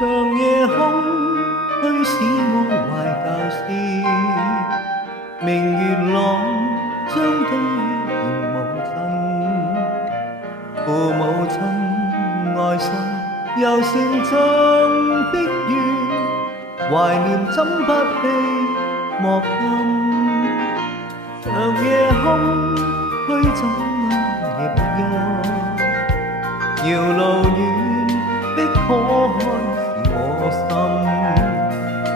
像夜空驅使我懷舊事，明月朗相對念母親，父母親愛心又善像碧月，懷念怎不被莫禁。長夜空虛怎能夜半休，遙路遠的可看是我心，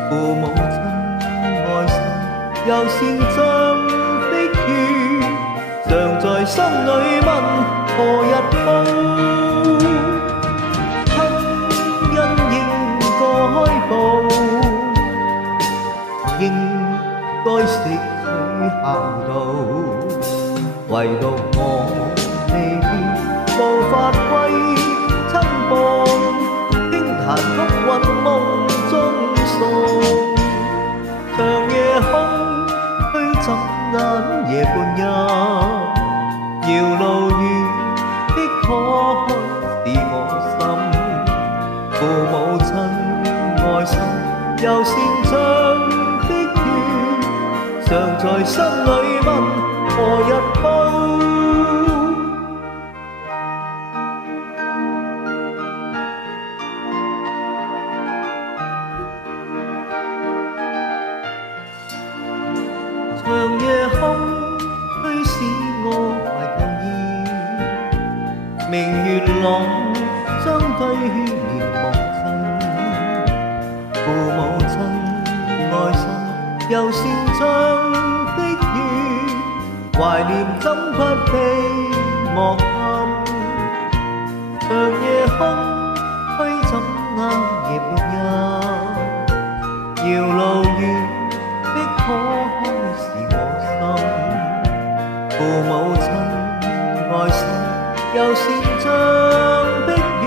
父母親愛心又善像碧月，常在心裏問何日報。親恩應該報，應該識取孝道，唯獨我離別無法歸親報，輕彈曲韻夢中訴。長夜空虛怎眼夜半休，遙路遠的可看是我心，父母親愛心又善像碧月，常在心裏問何日報。長夜空驅使我懷舊意，明月朗相對念母親，父母親愛心又善像碧月，懷念怎不被莫禁。長夜空虛怎眼夜半休，遙路遠的可看是我心，父母親愛心又善像碧月，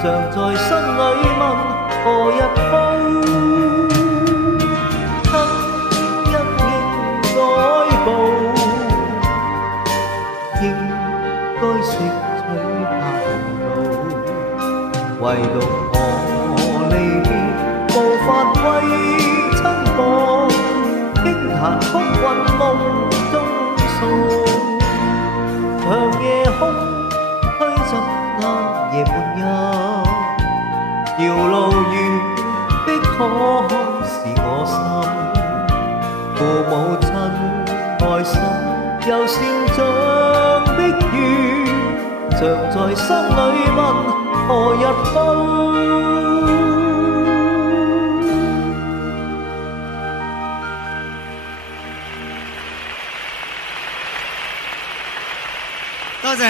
常在心裏問何日報。親恩應該報，應該識取孝道，唯獨我離別無法歸親報，輕彈曲韻夢中訴。長夜空虛怎眼夜半休，遙路遠的可看是我心，父母親愛心又善像碧月，常在心裏問何日報。多謝。